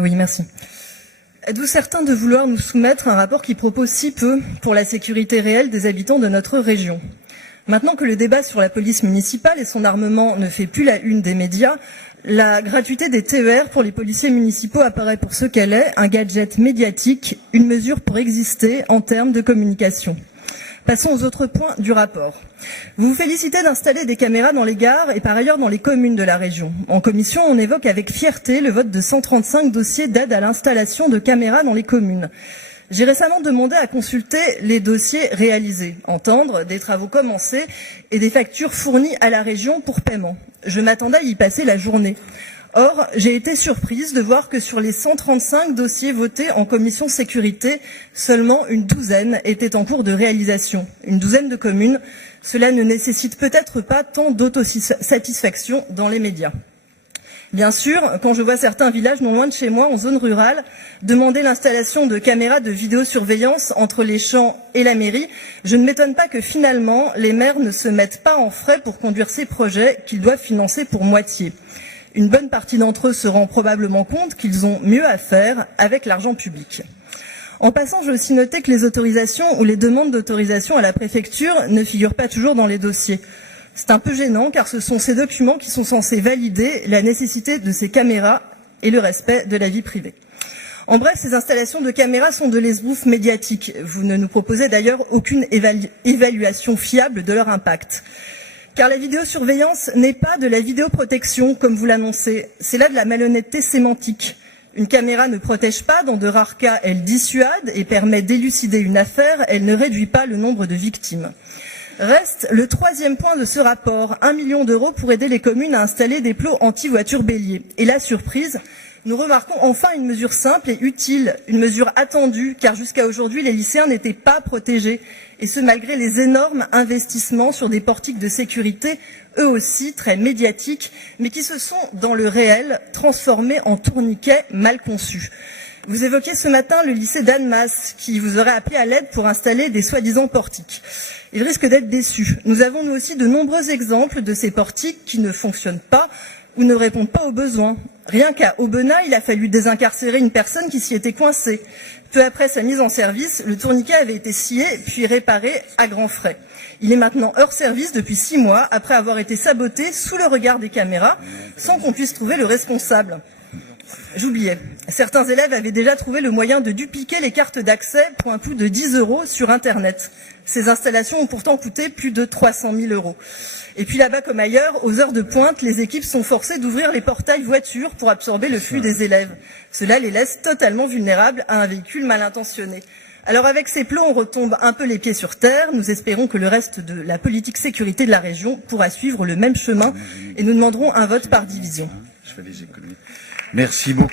Oui, merci. Êtes-vous certain de vouloir nous soumettre un rapport qui propose si peu pour la sécurité réelle des habitants de notre région ? Maintenant que le débat sur la police municipale et son armement ne fait plus la une des médias, la gratuité des TER pour les policiers municipaux apparaît pour ce qu'elle est, un gadget médiatique, une mesure pour exister en termes de communication. Passons aux autres points du rapport. Vous vous félicitez d'installer des caméras dans les gares et par ailleurs dans les communes de la région. En commission, on évoque avec fierté le vote de 135 dossiers d'aide à l'installation de caméras dans les communes. J'ai récemment demandé à consulter les dossiers réalisés, entendre des travaux commencés et des factures fournies à la région pour paiement. Je m'attendais à y passer la journée. Or, j'ai été surprise de voir que sur les 135 dossiers votés en commission sécurité, seulement une douzaine étaient en cours de réalisation. Une douzaine de communes, cela ne nécessite peut-être pas tant d'autosatisfaction dans les médias. Bien sûr, quand je vois certains villages non loin de chez moi, en zone rurale, demander l'installation de caméras de vidéosurveillance entre les champs et la mairie, je ne m'étonne pas que finalement, les maires ne se mettent pas en frais pour conduire ces projets qu'ils doivent financer pour moitié. Une bonne partie d'entre eux se rend probablement compte qu'ils ont mieux à faire avec l'argent public. En passant, j'ai aussi noté que les autorisations ou les demandes d'autorisation à la préfecture ne figurent pas toujours dans les dossiers. C'est un peu gênant car ce sont ces documents qui sont censés valider la nécessité de ces caméras et le respect de la vie privée. En bref, ces installations de caméras sont de l'esbrouffe médiatique. Vous ne nous proposez d'ailleurs aucune évaluation fiable de leur impact. Car la vidéosurveillance n'est pas de la vidéoprotection comme vous l'annoncez, c'est là de la malhonnêteté sémantique. Une caméra ne protège pas, dans de rares cas elle dissuade et permet d'élucider une affaire, elle ne réduit pas le nombre de victimes. Reste le troisième point de ce rapport, 1 million d'euros pour aider les communes à installer des plots anti-voitures béliers. Et la surprise, nous remarquons enfin une mesure simple et utile, une mesure attendue, car jusqu'à aujourd'hui, les lycéens n'étaient pas protégés, et ce malgré les énormes investissements sur des portiques de sécurité, eux aussi très médiatiques, mais qui se sont, dans le réel, transformés en tourniquets mal conçus. Vous évoquiez ce matin le lycée d'Annemasse, qui vous aurait appelé à l'aide pour installer des soi-disant portiques. Il risque d'être déçu. Nous avons nous aussi de nombreux exemples de ces portiques qui ne fonctionnent pas ou ne répondent pas aux besoins. Rien qu'à Aubenas, il a fallu désincarcérer une personne qui s'y était coincée. Peu après sa mise en service, le tourniquet avait été scié puis réparé à grands frais. Il est maintenant hors service depuis 6 mois après avoir été saboté sous le regard des caméras sans qu'on puisse trouver le responsable. J'oubliais. Certains élèves avaient déjà trouvé le moyen de dupliquer les cartes d'accès pour un coût de 10 € sur Internet. Ces installations ont pourtant coûté plus de 300 000 €. Et puis là-bas comme ailleurs, aux heures de pointe, les équipes sont forcées d'ouvrir les portails voitures pour absorber le flux des élèves. Cela les laisse totalement vulnérables à un véhicule mal intentionné. Alors avec ces plots, on retombe un peu les pieds sur terre. Nous espérons que le reste de la politique sécurité de la région pourra suivre le même chemin et nous demanderons un vote par division. Merci beaucoup.